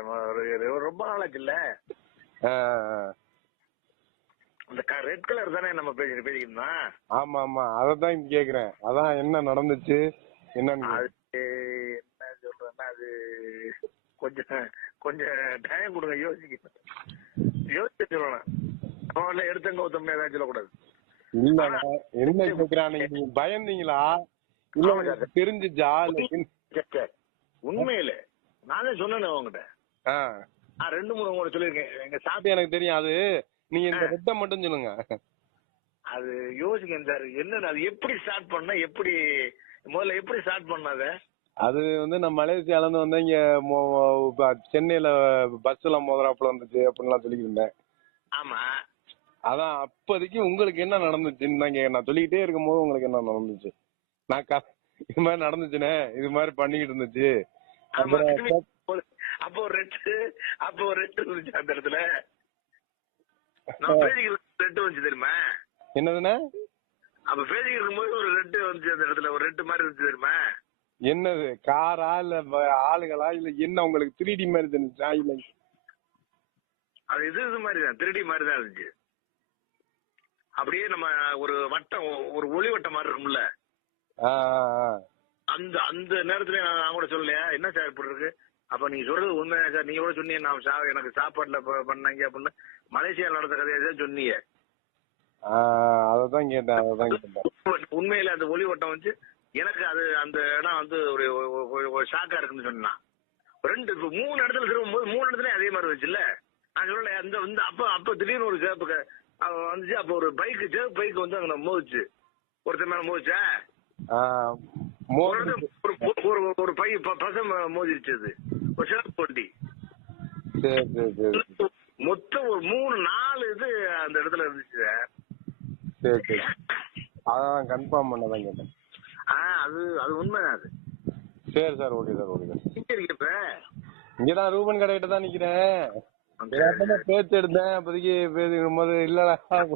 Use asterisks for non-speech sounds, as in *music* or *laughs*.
ரொம்ப நாளாச்சுல்ல ஆ, ஆ. அந்த red colour தானே நம்ம பேசி பேசிக்கிருந்தோம் ஆமா ஆமா அததான் இங்க கேக்குறேன். அதான் என்ன நடந்துச்சு என்னன்னு அது என்ன சொல்றேன்னா அது கொஞ்சம் கொஞ்சம் டைம் கொடுங்க யோசிக்க யோசிச்சு சொல்லணும் அவன் எடுத்தங்க ஒருத்தம் ஏதாவது சொல்லக்கூடாது. இல்ல என்ன கேக்குறான் நீங்க பயந்தீங்களா? இல்ல தெரிஞ்சுச்சா இல்ல. உண்மையில நானே சொன்னேன் உங்ககிட்ட ரெண்டு மூணு உங்களை சொல்லியிருக்கேன். எங்க சாப்பி அது எனக்கு தெரியும். அது நீங்க இந்த ரெட்டை மட்டும் சொல்லுங்க. அது யோசிக்கேன் சார். என்ன அது எப்படி ஸ்டார்ட் பண்ண எப்படி முதல்ல எப்படி ஸ்டார்ட் பண்ணாத அது? வந்து நான் மலேசியால இருந்து வந்து இங்க சென்னையில பஸ் எல்லாம் மோதராப்புல வந்துச்சு அப்படின்லாம் இருந்தேன் ஆமா. அதான் அப்போதைக்கு உங்களுக்கு என்ன நடந்துச்சுன்னு தான். நான் சொல்லிக்கிட்டே இருக்கும்போது உங்களுக்கு என்ன நடந்துச்சு? நான் க- இது மாதிரி நடந்துச்சுனே இது மாதிரி பண்ணிக்கிட்டு இருந்துச்சு ஆமா அப்புறம் திரும்பி ஒரு- அப்போ ரெட்டு அப்போ ரெட்டு இருந்துச்சு அந்த இடத்துல. நான் பேசிக்கிட்டு ரெட்டு வந்துச்சு தெரியுமா? என்னதுண்ணே? அப்ப பேசிக்கிட்டு இருக்கும்போது ஒரு ரெட்டு வந்துச்சு அந்த இடத்துல ஒரு ரெட்டு மாதிரி இருந்துச்சு தெரியுமா? என்னது காரா இல்ல ஆளுகளா? இல்ல என்ன உங்களுக்கு த்ரீ டி மாதிரி தெரிஞ்சுச்சா? இல்ல அது இது இது மாதிரி தான் திருடி மாதிரி தான் இருந்துச்சு. அப்படியே நம்ம ஒரு வட்டம் ஒரு ஒளி வட்டம் மாதிரி இருக்கும்ல. அந்த அந்த நேரத்துல நான் நான் கூட சொல்லலையா? என்ன சார் இப்படி இருக்கு அப்ப நீங்க சொல்றது உண்மை சார்? நீங்க கூட சொன்னீங்க நான் சா எனக்கு சாப்பாடுல பண்ணாங்க அப்படின்னு மலேசியா நடந்த கதையை தான் சொன்னீங்க அததான் கேட்டேன் அததான் கேட்டேன். *laughs* உண்மையில அந்த ஒளி வட்டம் வந்து எனக்கு அது அந்த இடம் வந்து ஒரு ஷாக்கா இருக்குன்னு சொன்னான். ரெண்டு மூணு இடத்துல திரும்பும்போது மூணு இடத்துல அதே மாதிரி இருந்துச்சுல்ல நான் சொல்லல அந்த வந்து அப்ப அப்ப திடீர்னு ஒரு சேப்பு வந்துச்சு அப்ப ஒரு பைக் சேப்பு பைக் வந்து அங்க மோதிச்சு. ஒருத்தர் மேல மோதிச்சா? ஒரு ஒரு ஒரு ஒரு பை ப- பசங்க மோதிருச்சு அது. சரி மொத்தம் ஒரு மூணு நாலு இது அந்த இடத்துல இருந்துச்சு சரி சரி. அதான் கன்ஃபார்ம் பண்ணதான் கேட்டேன். ஆ அது அது உண்மைதான் அது. சரி sir okay sir okay sir. எங்க இருக்கு இப்ப? இங்கதான் ரூபன் கடைகிட்ட தான் நிக்கிறேன். பேச்சு எடுத்தேன். அப்போதைக்கு பேசிக்கும் போது இல்லடா.